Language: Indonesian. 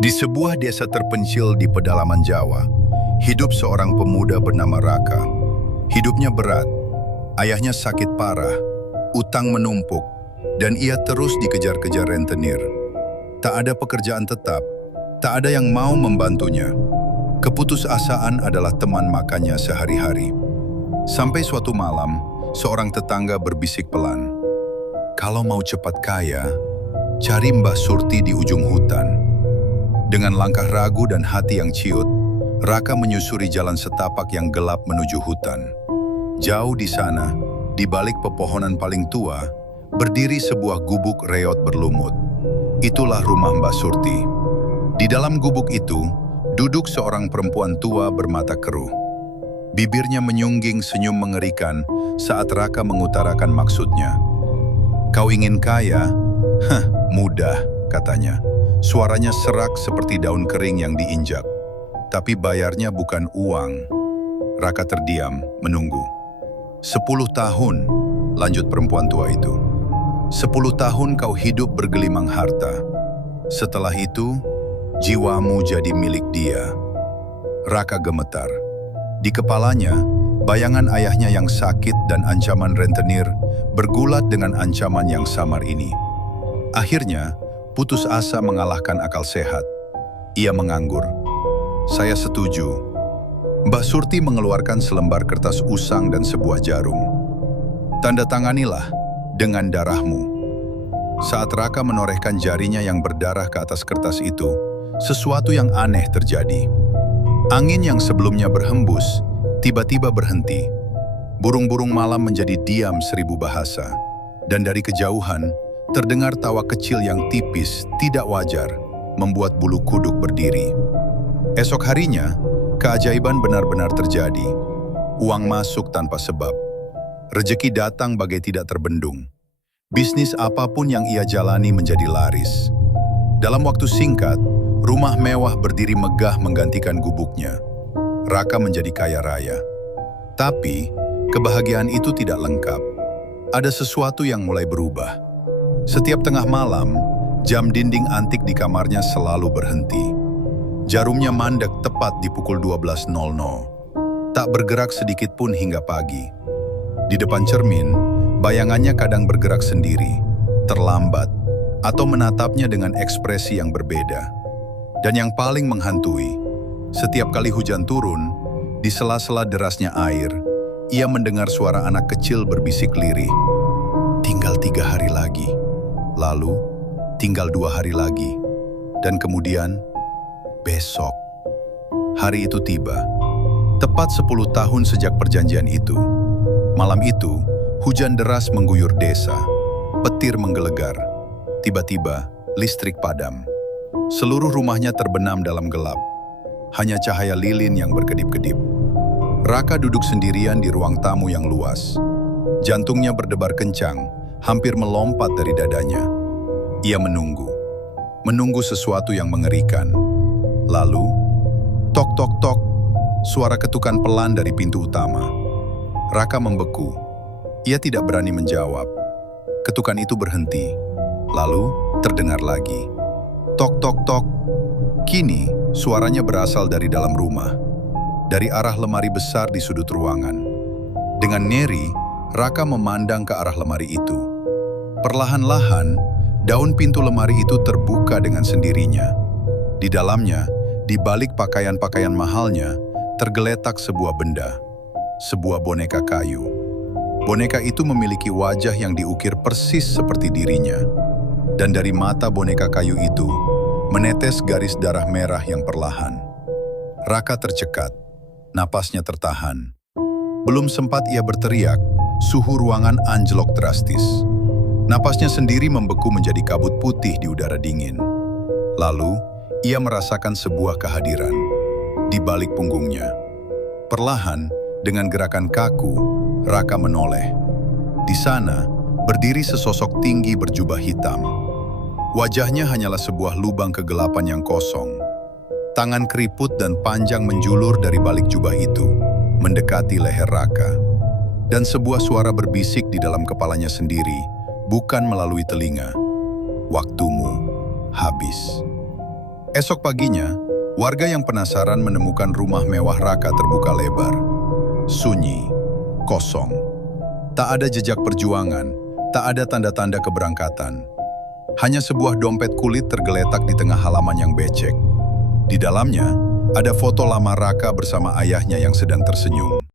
Di sebuah desa terpencil di pedalaman Jawa, hidup seorang pemuda bernama Raka. Hidupnya berat, ayahnya sakit parah, utang menumpuk, dan ia terus dikejar-kejar rentenir. Tak ada pekerjaan tetap, tak ada yang mau membantunya. Keputusasaan adalah teman makannya sehari-hari. Sampai suatu malam, seorang tetangga berbisik pelan, "Kalau mau cepat kaya, cari Mbah Surti di ujung hutan." Dengan langkah ragu dan hati yang ciut, Raka menyusuri jalan setapak yang gelap menuju hutan. Jauh di sana, di balik pepohonan paling tua, berdiri sebuah gubuk reot berlumut. Itulah rumah Mbah Surti. Di dalam gubuk itu, duduk seorang perempuan tua bermata keruh. Bibirnya menyungging senyum mengerikan saat Raka mengutarakan maksudnya. "Kau ingin kaya? Hah, mudah," katanya. Suaranya serak seperti daun kering yang diinjak. Tapi bayarnya bukan uang. Raka terdiam, menunggu. 10 tahun, lanjut perempuan tua itu. 10 tahun kau hidup bergelimang harta. Setelah itu, jiwamu jadi milik dia. Raka gemetar. Di kepalanya, bayangan ayahnya yang sakit dan ancaman rentenir bergulat dengan ancaman yang samar ini. Akhirnya, putus asa mengalahkan akal sehat. Ia menganggur. "Saya setuju." Mbah Surti mengeluarkan selembar kertas usang dan sebuah jarum. "Tanda tanganilah dengan darahmu." Saat Raka menorehkan jarinya yang berdarah ke atas kertas itu, sesuatu yang aneh terjadi. Angin yang sebelumnya berhembus, tiba-tiba berhenti. Burung-burung malam menjadi diam 1000 bahasa. Dan dari kejauhan, terdengar tawa kecil yang tipis, tidak wajar, membuat bulu kuduk berdiri. Esok harinya, keajaiban benar-benar terjadi. Uang masuk tanpa sebab. Rejeki datang bagai tidak terbendung. Bisnis apapun yang ia jalani menjadi laris. Dalam waktu singkat, rumah mewah berdiri megah menggantikan gubuknya. Raka menjadi kaya raya. Tapi, kebahagiaan itu tidak lengkap. Ada sesuatu yang mulai berubah. Setiap tengah malam, jam dinding antik di kamarnya selalu berhenti. Jarumnya mandek tepat di pukul 12.00. Tak bergerak sedikit pun hingga pagi. Di depan cermin, bayangannya kadang bergerak sendiri, terlambat, atau menatapnya dengan ekspresi yang berbeda. Dan yang paling menghantui, setiap kali hujan turun, di sela-sela derasnya air, ia mendengar suara anak kecil berbisik lirih. "Tinggal 3 hari lagi." Lalu, tinggal 2 hari lagi. Dan kemudian, besok. Hari itu tiba. Tepat 10 tahun sejak perjanjian itu. Malam itu, hujan deras mengguyur desa. Petir menggelegar. Tiba-tiba, listrik padam. Seluruh rumahnya terbenam dalam gelap. Hanya cahaya lilin yang berkedip-kedip. Raka duduk sendirian di ruang tamu yang luas. Jantungnya berdebar kencang, hampir melompat dari dadanya. Ia menunggu sesuatu yang mengerikan. Lalu, tok tok tok, suara ketukan pelan dari pintu utama. Raka membeku. Ia tidak berani menjawab. Ketukan itu berhenti. Lalu, terdengar lagi. Tok tok tok. Kini, suaranya berasal dari dalam rumah. Dari arah lemari besar di sudut ruangan. Dengan ngeri, Raka memandang ke arah lemari itu. Perlahan-lahan, daun pintu lemari itu terbuka dengan sendirinya. Di dalamnya, di balik pakaian-pakaian mahalnya, tergeletak sebuah benda. Sebuah boneka kayu. Boneka itu memiliki wajah yang diukir persis seperti dirinya. Dan dari mata boneka kayu itu, menetes garis darah merah yang perlahan. Raka tercekat, napasnya tertahan. Belum sempat ia berteriak, suhu ruangan anjlok drastis. Napasnya sendiri membeku menjadi kabut putih di udara dingin. Lalu, ia merasakan sebuah kehadiran di balik punggungnya. Perlahan, dengan gerakan kaku, Raka menoleh. Di sana, berdiri sesosok tinggi berjubah hitam. Wajahnya hanyalah sebuah lubang kegelapan yang kosong. Tangan keriput dan panjang menjulur dari balik jubah itu, mendekati leher Raka. Dan sebuah suara berbisik di dalam kepalanya sendiri, bukan melalui telinga. "Waktumu habis." Esok paginya, warga yang penasaran menemukan rumah mewah Raka terbuka lebar. Sunyi, kosong. Tak ada jejak perjuangan, tak ada tanda-tanda keberangkatan. Hanya sebuah dompet kulit tergeletak di tengah halaman yang becek. Di dalamnya, ada foto lama Raka bersama ayahnya yang sedang tersenyum.